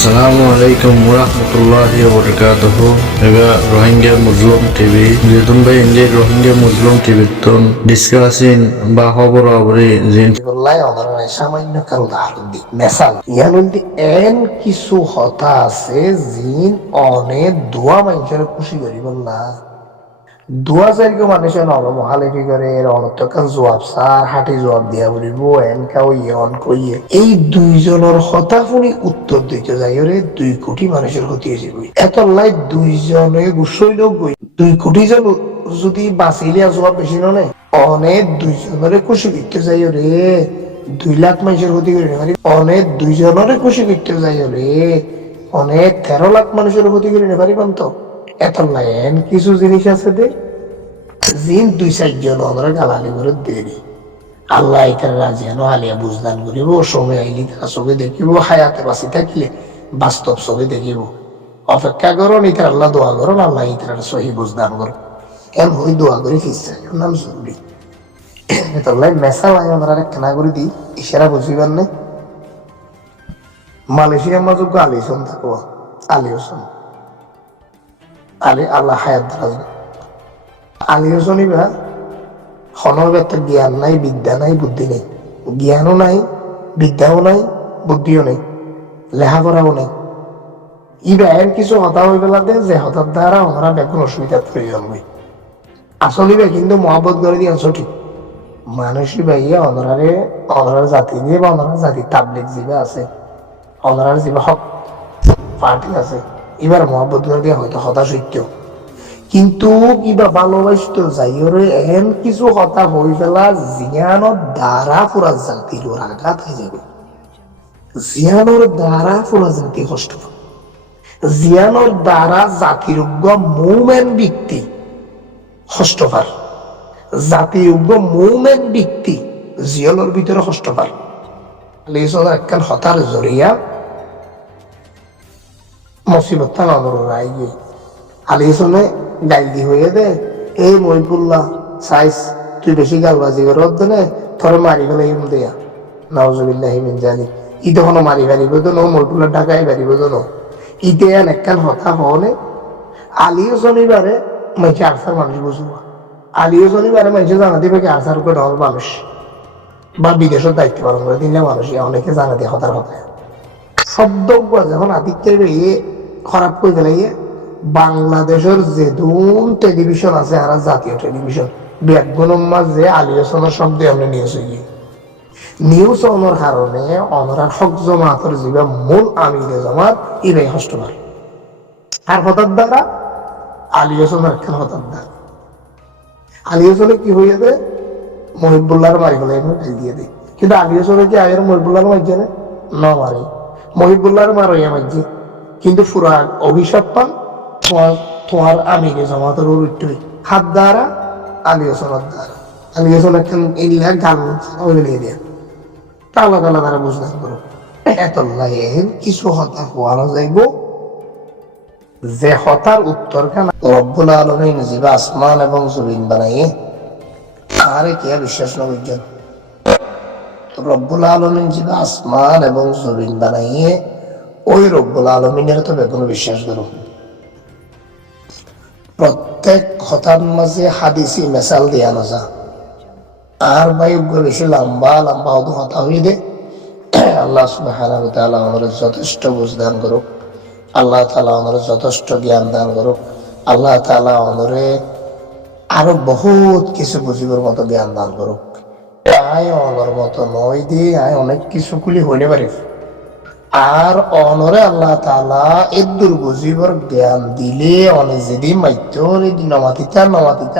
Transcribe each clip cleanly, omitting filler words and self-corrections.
Assalamu alaikum warahmatullahi wabarakatuh. Ega Rohingya Muslim TV. Jitun bhai India Rohingya Muslim TV ton discussing ba খবর abri jin wallahi আমার সামান্য কারো উদাহরণ দিই মেসাল ইয়ানুন্দি N কিছু হতা আছে জিন অনেক দোয়া মানুষের খুশি করি বললা দোয়া চাইকে মানুষের নরমহালেকি করে এর অনর্থকান জবাব সার হাঁটি জবাব দিয়া বলিব এন কাউ ইয়ন কইয়ে এই দুইজনের হতা শুনি উত্তর দিতে যাই ওরে 2 কোটি মানুষের ক্ষতি হয়েছে বই এত লাই দুইজনে গুছইল গই 2 কোটি জন যদি বাঁচিলিয়া জবাব বেশি নয় অনেক দুইজনের খুশি করতে যাই রে 2 লাখ মানুষের ক্ষতি করে নেই অনেক দুইজনের খুশি করতে যাই রে অনেক 13 লাখ মানুষের ক্ষতি করে নেই পারি তো এত লাইন কিছু জিনিস আছে দে জিন 2-4 জন আমরা গালালি করে দেরি আল্লাহ এটার রাজি আনো আলিয়া বুঝদান করিব সময় আইলি তারা চোখে দেখিব হায়াতে বাঁচি থাকলে বাস্তব চোখে দেখিব অপেক্ষা করো ইতার আল্লাহ দোয়া করো আল্লাহ ইতার সহি বুঝদান করো এম হই দোয়া করি ফিরছে নাম জরুরি তাহলে মেসাল আই আমরা কেনা করে দিই ইশারা বুঝিবার নেই মালয়েশিয়ার মাঝে আলিসন থাকো আলিওসন আলী আল্লাহ হায়াত দারাজ আলিওসনই বা হনবের জ্ঞান নাই বিদ্যা নাই বুদ্ধি নেই জ্ঞানও নাই বিদ্যাও নাই বুদ্ধিও নেই লেখাপড়াও নেই ইবা এর কিছু হতা হয়ে পেলাতে যে হতার দ্বারা ওনারা বেগুন অসুবিধার প্রয়োজন হই আসলে কিন্তু মহাব্বত করে দিয়ে সঠিক মানুষই ভাইয়া অনরার জাতি দিয়ে বা অনরার জাতি তাবলিক জিবা আছে অনরার জিবা হক পার্টি আছে এবার মহাব্বত করে দিয়ে হয়তো হতাশ হইত কিন্তু কিবা ভালোবাসত যাইরে এমন কিছু হতা হয়ে ফেলা জিয়ানোর দ্বারা পুরা জাতির ওর আঘাত হয়ে যাবে জিয়ানোর দ্বারা পুরা জাতি কষ্ট জিয়ানোর দ্বারা জাতির মুভমেন্ট ব্যক্তি হস্তফার জাতিযোগ্য মুভমেন্ট ব্যক্তি জিয়লের ভিতরে হস্তফার একখান হতার জরিয়া মুসিবত রায় গিয়ে আলিসনে গাইদি হয়ে দে এই মহিবুল্লাহ সাইজ তুই বেশি গালবাজি করে দেনে তোর মারি ফেলে ইম দেয়া নাউজুবিল্লাহি মিন জালিক ই তখন মারি ফেলিব তো নো মহিবুল্লাহ ঢাকায় ফেলিব তো নো ইতে একখান হতা হনে আলিও শনিবারে মানুষ আসার মানুষ বুঝবো আলিও শনিবারে মানুষ জানা দিবে কি আসার করে ডর মানুষ বা বিদেশের দায়িত্ব পালন করে দিলে মানুষ অনেকে জানা দিয়ে হতার কথা শব্দ যখন আদিত্যের ইয়ে খারাপ করে ফেলে বাংলাদেশের যে দুন টেলিভিশন আছে আর জাতীয় টেলিভিশন ব্যাগুনের মাঝে আলিয়াসনের শব্দ আমরা নিউজ গিয়ে নিউজ অনর কারণে অনরার হক জমাতের যে মূল আমিরে জমাত ইরাই হস্তমার আর হঠাৎ দ্বারা আলিয়াসনের একখান হঠাৎ দ্বারা আলিয়াসনে কি হয়ে যায় মহিবুল্লাহর মারি ফেলে দিয়ে দেয় কিন্তু আলিয়াসনে কি আগের মহিবুল্লাহর মারছে না মারে মহিবুল্লাহর মারাইয়া মারছে কিন্তু পুরা অভিশাপ পান তোমার আমিরে জমাতের উঠতে হাত দ্বারা আলিয়াসনের দ্বারা আলিয়াসন একখান এলিয়া গান দিয়ে দেয় তালা তালা দ্বারা বুঝলাম করো এত লাইন কিছু হতা হওয়া যাইব যে হতার উত্তর খান রব্বুল আলামিন জিবা আসমান এবং জমিন বানাইয়ে আরে কে বিশ্বাস না বুঝছেন রব্বুল আলামিন জিবা আসমান এবং জমিন বানাইয়ে ওই রব্বুল আলামিনের তো বেগুন বিশ্বাস করো প্রত্যেক হতার মাঝে হাদিসি মেসাল দিয়া না যা আর ভাই বেশি লম্বা লম্বা হতো হতা হয়ে দে আল্লাহ সুবহানাহু ওয়া তাআলা আমাদের যথেষ্ট বুঝদান করুক আল্লাহ তাআলা আমাদের যথেষ্ট জ্ঞান দান করুক আল্লাহ তাআলা আমাদের আরো বহুত কিছু বুঝিবার মতো জ্ঞান দান করুক আয় অনর মতো নয় দিয়ে আয় অনেক কিছু কুলি হইলে পারে আর অনরে আল্লাহ তাআলা এদুর বুঝিবার জ্ঞান দিলে অনেক যেদিন মাইত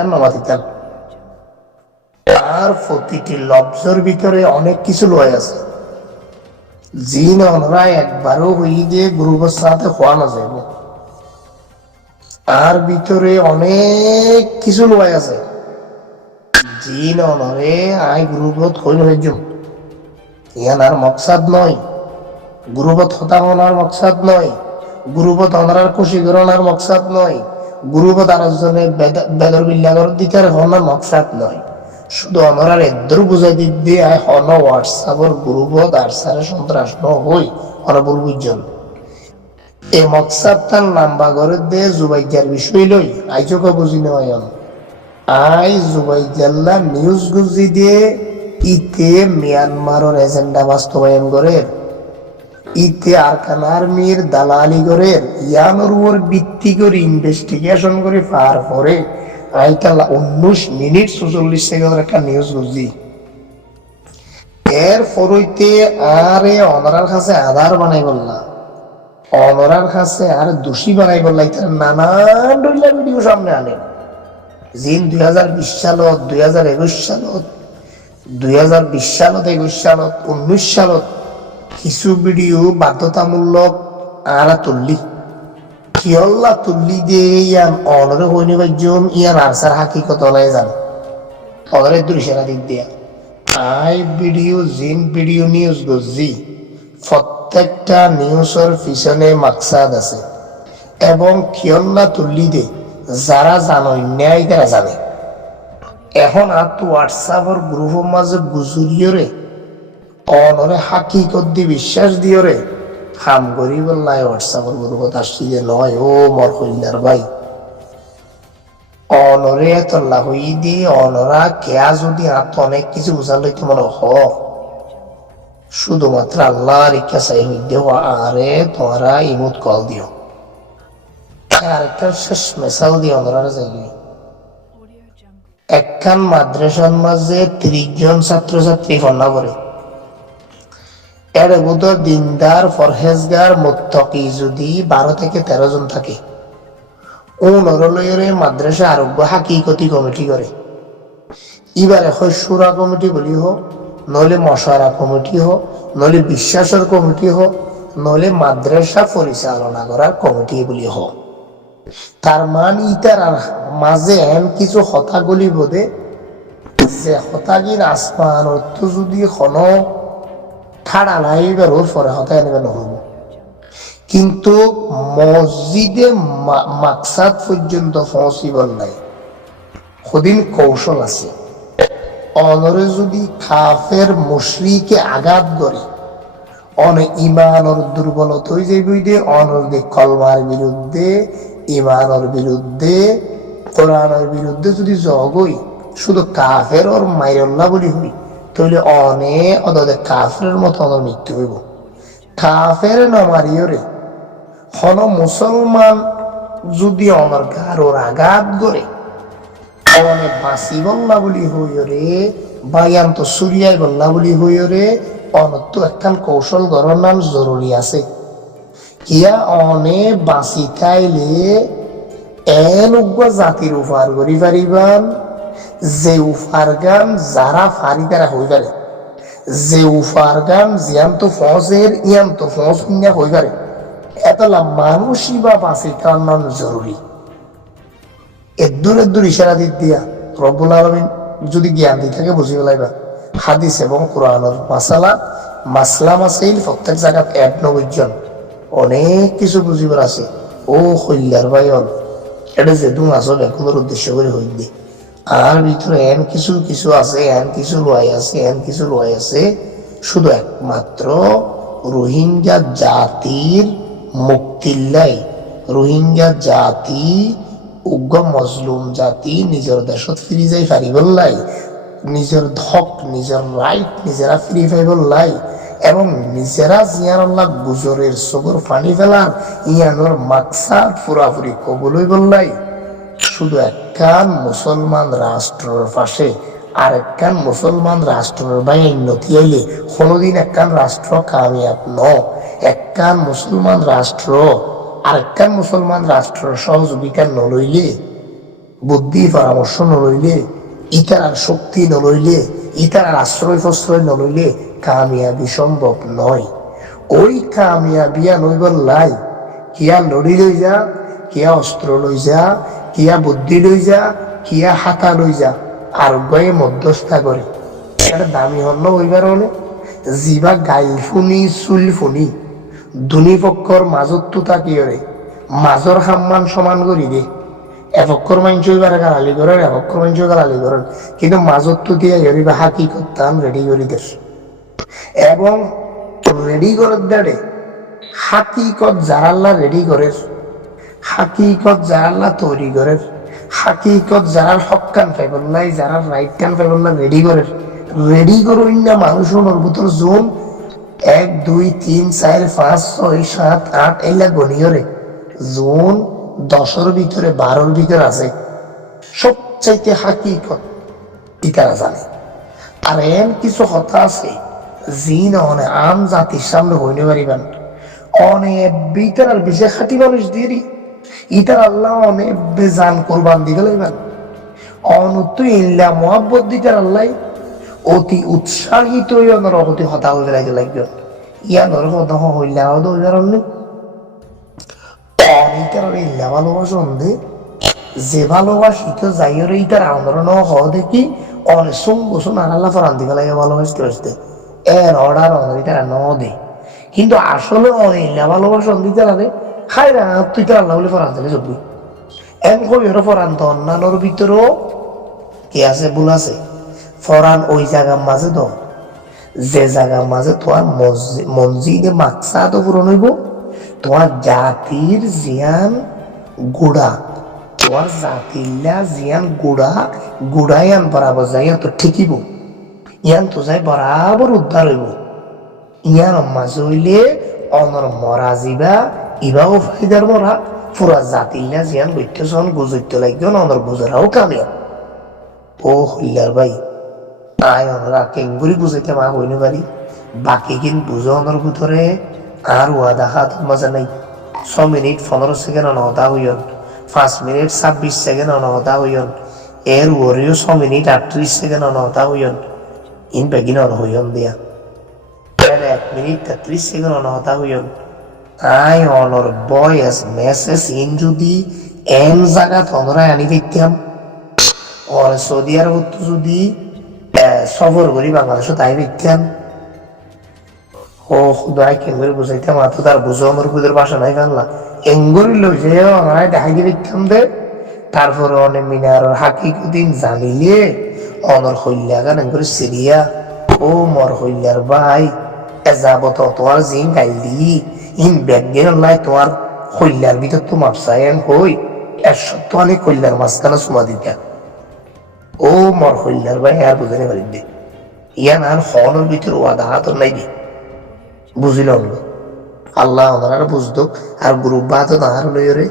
নমাতিতান আর প্রতিটি লব্জের ভিতরে অনেক কিছু লয় আছে জিন অনরা একবারও হয়ে দিয়ে গ্রুপের সাথে খোয়া না যাইব আর ভিতরে অনেক কিছু লয় আছে জিন অনরে আই গ্রুপত হইল হইজ ইয়ানার মকসাদ নয় গ্রুপত হতা হওয়ার মকসাদ নয় গ্রুপত অনরার খুশি করানোর মকসাদ নয় গ্রুপত আরেকজনে বেদর বিল্লাগর দিকার হওয়ার মকসাদ নয় শুধু অনরার এদ্দর বুঝাই দিয়ে হন হোয়াটসঅ্যাপের গ্রুপত আর সারে সন্ত্রাস ন হই অনবুল বুঝছেন এ মকসাদ তার নাম্বা করে দে জুবাইজার বিষয় লই আইজকে বুঝি নয়ন আই জুবাইজাল্লা নিউজ গুজি দিয়ে ইতে মিয়ানমারের এজেন্ডা বাস্তবায়ন করে ইতে আরকান আর্মির দালালি করে ইয়ানোর উপর ভিত্তি করে ইনভেস্টিগেশন করে পার পরে আইকালা 19 মিনিট 44 সেকেন্ডের একটা নিউজ বুঝি এর ফরইতে আরে অনরার কাছে আধার বানাই বললা অনরার কাছে আর দোষী বানাই বললা এটা নানান ডইলা ভিডিও সামনে আনে জিন 2020 সালত 2021 সালত 2020 সালত 21 সালত 19 সালত কিছু ভিডিও বাধ্যতামূলক আরা তুললি কিয়ল্লা তুললি দিয়ে ইয়ান অনরে হইনি বাজন ইয়ান আরসার হাকিকত হলাই যান অনরে দুরিশারা দিক দিয়া আই ভিডিও জিন ভিডিও নিউজ গজি প্রত্যেকটা নিউজের পিছনে মাকসাদ আছে এবং কিয়ল্লা তুললি দে যারা জানই ন্যায় তারা জানে এখন আর তো হোয়াটসঅ্যাপের গ্রুপের মাঝে গুজরিয়রে অনরে হাকিকত দি বিশ্বাস দিয়রে হাম করি বললাই হোয়াটসঅ্যাপের গ্রুপত আসছি যে নয় ও মর কইলার ভাই অনরে এতলা হই দি অনরা কেয়া যদি আত অনেক কিছু বুঝার লইতে মনে শুধুমাত্র আল্লাহর ইচ্ছা চাই হই দেও আরে তোমরা ইমুদ কল দিও আরেকটা শেষ মেসাল দিয়ে অনরা যাই একখান মাদ্রাসার মাঝে 30 জন ছাত্রছাত্রী পড়া করে এর বুধর দিনদার ফরহেজগার মুত্তাকি যদি 12 থেকে 13 জন থাকে ও নরলয়রে মাদ্রাসা আরোগ্য হাকিকতি কমিটি করে এবারে হয় সুরা কমিটি বলি হোক নইলে মশারা কমিটি হোক নইলে বিশ্বাসের কমিটি হোক নইলে মাদ্রাসা পরিচালনা করার কমিটি বলি হোক তার মান ইতার মাঝে এমন কিছু হতাগুলি বোধে যে হতাগির আসমান অর্থ যদি খন ঠাড়া নাই বেরোর পরে হতায় আনবে নহব কিন্তু মসজিদে মাকসাদ পর্যন্ত পৌঁছিবল নাই সদিন কৌশল আছে অনরে যদি কাফের মুশরিকে আঘাত করে অনে ইমানর দুর্বলত হয়ে যাইবই দে অনর দে কলমার বিরুদ্ধে ইমানের বিরুদ্ধে কোরআনের বিরুদ্ধে যদি জগই শুধু কাফের ওর মাইরল্লা বলি হই তাহলে অনে অদে কাফের মতো অনর মৃত্যু হইব কাফের নমারিয়রে হন মুসলমান যদি অনর গারোর আঘাত করে অনে বাঁচি বল্লা বলি হইরে বায়ান্ত সুরিয়াই বল্লা বলি হইরে অনত একখান কৌশল গণনার জরুরি আছে কিয়া অনে বাঁচি খাইলে এন উগ্র জাতির উফার করি পারিবান যে উফার গান যারা ফারি তারা হই পারে যে উফার গান জিয়ান্ত ফসের ইয়ান্ত ফস কিনা হই পারে এতলা মানুষই বা বাঁচি খাওয়ার নাম জরুরি এদুর ইশারা দিক দিয়া রব্বুল আলামিন যদি জ্ঞান দিয়ে থাকে বুঝি ফেলাইবা হাদিস এবং কোরআনের মাসলা মাসাইল প্রত্যেক জায়গাত 90 জন অনেক কিছু বুঝিবার আছে ও কইলার ভাইয়ন এটা যে তুমি আসলে এখনোর উদ্দেশ্য করে হইবে আর ভিতরে এন কিছু আছে এন কিছু লয় আছে শুধু একমাত্র রোহিঙ্গা জাতির মুক্তিল্লাই রোহিঙ্গা জাতি উগ্র মজলুম জাতি নিজের দেশত ফিরি যাই পারিবল্লাই নিজের ধক নিজের রাইট নিজেরা ফিরি পাইবল্লাই এবং নিজেরা জিয়ানুল্লাহ গুজরের সবর ফানি ফেলার ইয়ানোর মাকসাদ পুরাপুরি কবুল হইবল্লাই শুধু একখান মুসলমান রাষ্ট্রের পাশে আর একখান মুসলমান রাষ্ট্রের বাইরে নথি আইলে কোনোদিন একখান রাষ্ট্র কামিয়াব একখান মুসলমান রাষ্ট্র আর একখান মুসলমান রাষ্ট্রের সহযোগিতা নলইলে বুদ্ধি পরামর্শ নলইলে ইতার শক্তি নলইলে ইতার আশ্রয় প্রশ্রয় নলইলে কামিয়াবি সম্ভব নয় ওই কামিয়াবিয়া নইবল লাই কিয়া লড়ি লই যা কিয়া অস্ত্র লই যা কিয়া বুদ্ধি লই যা কিয়া হাতা লই যা আর গয়ে মধ্যস্থা করে এটা দামি হল ওইবার হলে জিবা গাইল ফুনি চুল ফুনি দুনি পক্ষর মাজত তুতা কিয়রে মাজর সম্মান সমান করি দে এপক্ষর মাংস এবারে গালালি করেন এপক্ষর মাংস গালালি করেন কিন্তু মাজত তো দিয়ে ইয়রিবা হাকি করতাম রেডি করি দেশ এবং রেডি করার দাঁড়ে হাকিকত যারা আল্লাহ রেডি করে, হাকিকত যারা আল্লাহ তৈরি করে, হাকিকত যারা হকান পাইবল্লাই, যারা রাইট কান পাইবল্লা রেডি করুন না মানুষ ওর ভিতর জোন 1 2 3 4 5 6 7 8 এলা গনিয়রে জোন 10-এর ভিতরে 12-এর ভিতরে আছে সবচাইতে হাকিকত ইতারা জানে। আর এম কিছু কথা আছে জিন অনে আম জাতির সামনে হইতে পারিবেন অনেক ভিতর আর বিশেষ খাঁটি মানুষ দিয়ে ইতার আল্লাহ অনেক বেজান কোরবান দিতে লাগবেন অনত ইল্লা মোহাব্বত দিতার আল্লাহ অতি উৎসাহিত অতি হতা হইতে লাগে লাগবে ইয়ানোর হতা হইলা ইতার ইল্লা ভালোবাসন দে যে ভালোবাসিত যাইরে ইতার আন্দোলন হওয়া দেখি অনেক সুম আর আল্লাহ ফরান দিকে লাগে ভালোবাসতে আসতে এর অর্ডার ইতারা ন দে কিন্তু আসলে অনেক ইল্লা ভালোবাসন দিতে লাগে হাই না তুই তো আল্লাহ বলে ফরান দিলে চলবি এম কবি ফরান তো অন্যান্যর ভিতরেও কি আছে ভুল আছে ফরান ওই জায়গার মাঝে তো যে জায়গার মাঝে তোমার মসজিদে মাকসাদ পূরণ হইব তোমার জাতির জিয়ান গুড়া তোমার জাতিল্লা জিয়ান গুড়া ইয়ান বরাবর যাই তো ঠিকিব ইয়ান তো যাই বরাবর উদ্ধার হইব ইয়ান মাঝে হইলে অনর মরা যাবা ইবাও ফাইদার মরা পুরা জাতিল্লা জিয়ান বৈঠন গুজরতে লাগবে অনর গুজরাও কামিয়া ও হইলার ভাই আয় অনরা কেঙ্গুরি বুঝাইতে মা হইনে পারি বাকি কিন বুঝো অনর ভিতরে আর ওয়াদা হাত মজা নাই 6 মিনিট 15 সেকেন্ড অনহতা হইন 5 মিনিট 26 সেকেন্ড অনহতা হইন এর ওরিও 6 মিনিট 38 সেকেন্ড অনহতা হইন ইন বেগিন অন হইন দিয়া 1 মিনিট 33 সেকেন্ড অনহতা হইন আয় অনর বয়েস মেসেজ ইন যদি এম জায়গা অনরা আনি দিতাম আর সৌদি আরব যদি সফর করি বাংলাদেশও তাই দিতাম ও খুদাই কেঙ্গুরি বুঝাইতাম আর তো তার বুঝো আমার বুঝের বাসা নাই বাংলা এঙ্গুরি লই যে অনরাই দেখাই দিতাম দে তারপরে অনেক মিনার হাকিকুদ্দিন জানিলে অনর হইলা গান এঙ্গুরি সিরিয়া ও মর হইলার ভাই এজাবত তোমার জিন গাইলি ইন ব্যাগের লাই তোমার হইলার ভিতর তো মাপসায়ন হই 100 অনেক হইলার মাঝখানে সুমা দিতা ও মর হইলার ভাই আর বুঝানি পারি দে ইয়ান আর হনের ভিতর ওয়াদা হাত নাই দে বুঝিল আল্লাহ ওনারা বুঝতো আর গ্রুপ বাদ না আর লইরে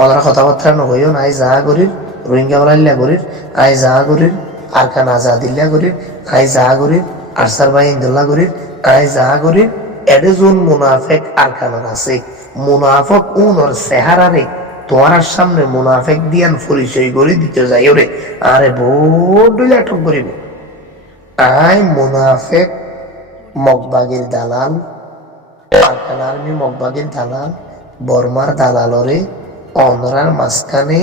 ওনারা কথাবার্তা নহইও নাই যা করির রোহিঙ্গা বলাইল্লা করির আই যা করির আর খান আজাদিল্লা করির আই যা করির আরসার ভাই ইন্দুল্লাহ করির আই যা করির এডে যোন মুনাফেক আর খানের আছে মুনাফক উনর চেহারারে তোমার সামনে মুনাফেক দিয়ান পরিচয় করে দিতে যাই ওরে আরে বড় আটক করিব আই মুনাফেক মগবাগের দালাল আরকান আর্মি মগবাগের দালাল বর্মার দালালরে অনরার মাঝখানে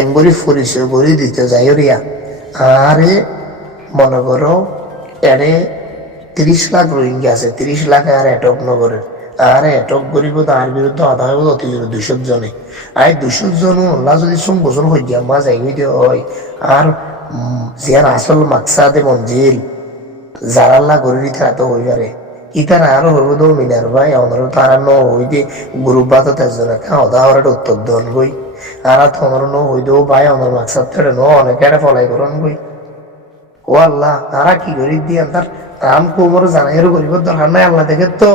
এমবরি পরিচয় করে দিতে যাই রিয়া আরে মনে করো এরে 30 লাখ রোহিঙ্গা আছে 30 লাখ আর এটক নগরের আর এটক করিব তার বিরুদ্ধে আধা হইব অতি 200 জনে আই 200 জন আল্লাহ যদি সম বছর হই যা মা যাই হইতে হয় আর জিয়ার আসল মাকসাদে মঞ্জিল যারা আল্লাহ করে দিতে এত হই পারে ইতারা আরো হইব তো মিনার ভাই অনর তারা ন হইতে গ্রুপ বাত তেজন খাওয়া দাওয়ার উত্তর দন গই আর তোমার ন হইতে ভাই অনর মাকসাদ থেকে ন অনেকে ফলাই করন গই ও আল্লাহ তারা কি করি দিয়ে তার আম কোমর জানাইয়ের করিব দরকার নাই আল্লাহ দেখে তো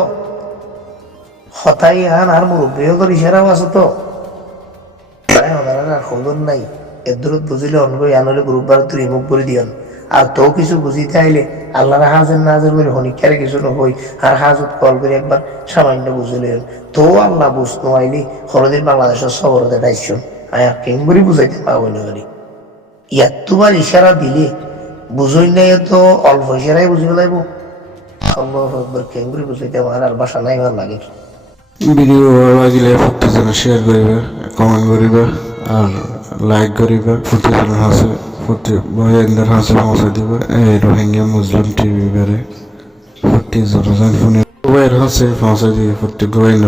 হতাই আন আর মুরব্বীও তো ইশারাও আছে তো তাই ওনারা খবর নাই এদূর বুঝিলে অনগই আনলে গ্রুপ বার তুই মুখ করে দিয়ন আর তো কিছু বুঝিতে আইলে আল্লাহর হাজের নাজের করে হনিকারে কিছু নহই আর হাজত কল করে একবার সামান্য বুঝিলেন তো আল্লাহ বুঝতো আইলি হরদিন বাংলাদেশের শহরতে ডাইছুন আয়া কেঙ্গুরি বুঝাইতে পাবই না করি ইয়ার তোমার ইশারা দিলে বুঝই নাই তো অল্প ইশারাই বুঝিবে লাগব আল্লাহু আকবার কেঙ্গুরি বুঝাইতে আমার আর বাসা নাই ভালো লাগে ভিডিও ভালো লাগিলে প্রত্যেকজনে শেয়ার করিবে কমেন্ট করিবে আর লাইক করিবে প্রত্যেকজনের হাসে বয়ানদের হাসে পৌঁছে দিবে এই রোহিঙ্গা মুসলিম টিভি বেড়ে প্রত্যেকজনের ফোনে হাসে পৌঁছে দিবে প্রত্যেক